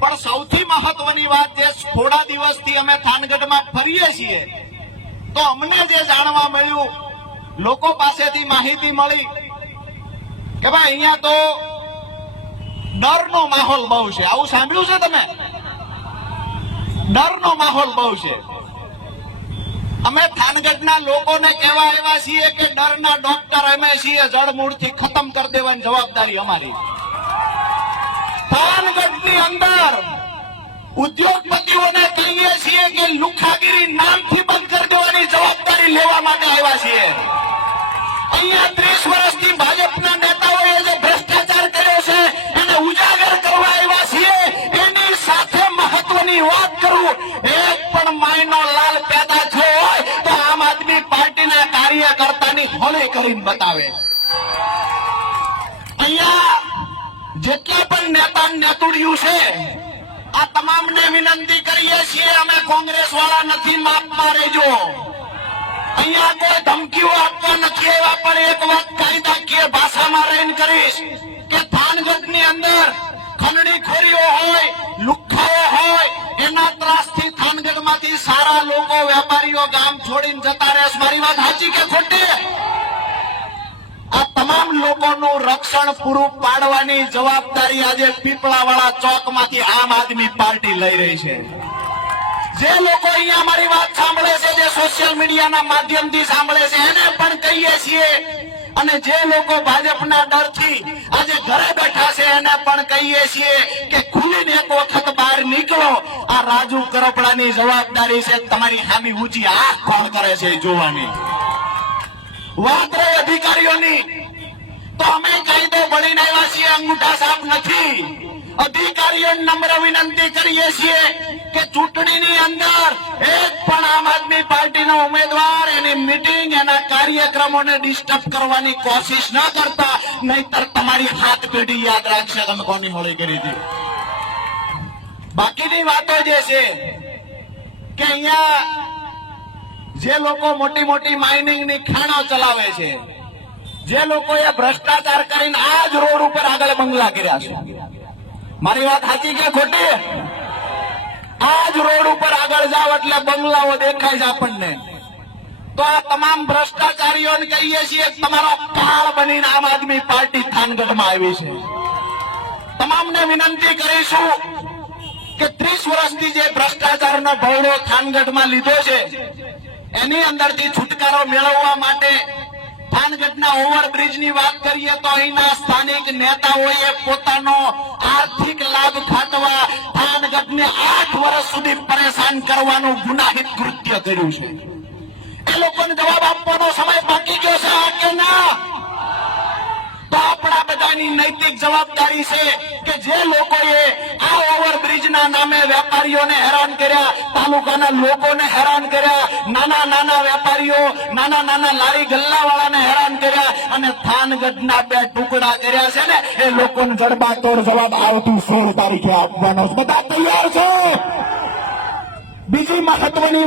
પણ સૌથી મહત્વની વાત જે થોડા દિવસથી અમે થાનગઢમાં ફરીએ છીએ તો અમને જે જાણવા મળ્યું, લોકો પાસેથી માહિતી મળી કે ભાઈ અહીંયા તો ડરનો માહોલ બહુ છે. આવું સાંભળ્યું છે તમે? ડરનો માહોલ બહુ છે. અમે થાનગઢના લોકોને કહેવા આવ્યા છીએ કે ડરના ડોક્ટર અમે છીએ, જડમૂળથી ખતમ કરી દેવાની જવાબદારી અમારી. થાનગઢની અંદર ઉદ્યોગપતિઓને કહીએ છીએ કે લુખાગીરી નામથી બંધ કરી દેવાની જવાબદારી લેવા માટે આવ્યા છીએ. અહીંયા 30 વર્ષથી ભાજપના નેતાઓએ જે ભ્રષ્ટાચાર કર્યો છે એને ઉજાગર કરવા આવ્યા છીએ. એની સાથે મહત્વની વાત કરું, એક પણ માયનો લાલ પેદા થયો હોય તો આમ આદમી પાર્ટીના કાર્યકર્તાની હોળી કરીને બતાવે. અહીંયા જેટલા પણ નેતા નેતુડિયું છે આ તમામને વિનંતી કરીએ છીએ, અમે કોંગ્રેસ વાળા નથી, માપમાં રહેજો. અહીંયા કોઈ ધમકીઓ આપવા નથી એવા, પણ એક વાત કાયદાકીય ભાષામાં રહીને કરીશ કે થાનગઢની અંદર ખંડણીખોરીઓ હોય, લુખ્ખાઓ હોય, એના ત્રાસથી થાનગઢમાંથી સારા લોકો, વેપારીઓ ગામ છોડીને જતા રહે. મારી વાત સાચી કે ખોટી? આ તમામ લોકોનું રક્ષણ પૂરું પાડવાની જવાબદારી આજે પીપળાવાળા ચોકમાંથી આમ આદમી પાર્ટી લઈ રહી છે. જે લોકો અહીંયા અમારી વાત સાંભળે છે, જે સોશિયલ મીડિયાના માધ્યમથી સાંભળે છે, એને પણ કહીએ છીએ, અને જે લોકો ભાજપના ડરથી આજે ઘરે બેઠા છે એને પણ કહીએ છીએ કે ખુલીને એક વખત બહાર નીકળો. આ રાજુ કરપડાની જવાબદારી છે તમારી સામે ઊંચી આંખ કોણ કરે છે જોવાની. વાત રહી અધિકારીઓની, તો અમે કાયદો ભણીને આવ્યા છીએ, અંગૂઠા સાફ નથી. અધિકારીઓને નમ્ર વિનંતી કરીએ છીએ કે ચૂંટણીની અંદર એક પણ આમ આદમી પાર્ટીનો ઉમેદવાર એની મીટિંગ, એના કાર્યક્રમોને ડિસ્ટર્બ કરવાની કોશિશ ન કરતા, નહીતર તમારી હાથ પેઢી યાદ રાખશે તમે કોની હોળી કરી હતી. બાકીની વાતો જે છે કે અહીંયા જે લોકો મોટી મોટી માઇનિંગની ખાણો ચલાવે છે, જે લોકોએ ભ્રષ્ટાચાર કરીને આ જ રોડ ઉપર આગળ બંગલા કર્યા છે. મારી વાત સાચી કે ખોટી? આ જ રોડ ઉપર આગળ જાવ એટલે બંગલાઓ દેખાય છે આપણને. તો આ તમામ ભ્રષ્ટાચારીઓને કહીએ છીએ તમારો કાળ બનીને આમ આદમી પાર્ટી થાનગઢમાં આવી છે. તમામને વિનંતી કરીશું કે 30 વર્ષથી જે ભ્રષ્ટાચારનો ભવડો થાનગઢમાં લીધો છે એની અંદરથી છુટકારો મેળવવા માટે થાનગઢના ઓવરબ્રિજની વાત કરીએ તો અહીંના સ્થાનિક નેતાઓએ પોતાનો આર્થિક લાભ ખાટવા થાનગઢને 8 વર્ષ સુધી પરેશાન કરવાનું ગુનાહિત કૃત્ય કર્યું છે. એ લોકોને જવાબ આપવાનો સમય બાકી ગયો છે કે ના? તો આપણા બધાની નૈતિક જવાબદારી છે કે જે લોકોએ આ ઓવરબ્રિજના નામે વેપારીઓને હેરાન કર્યા, તાલુકાના લોકોને હેરાન કર્યા, નાના નાના વેપારીઓ, નાના નાના લારી ગલ્લાવાળાને હેરાન કર્યા અને થાનગઢના 2 ટુકડા કર્યા છે ને, એ લોકોને જડબાતોડ જવાબ આવતી 16 તારીખે આપવાનો. બધા તૈયાર છે? બીજી મહત્વની વાત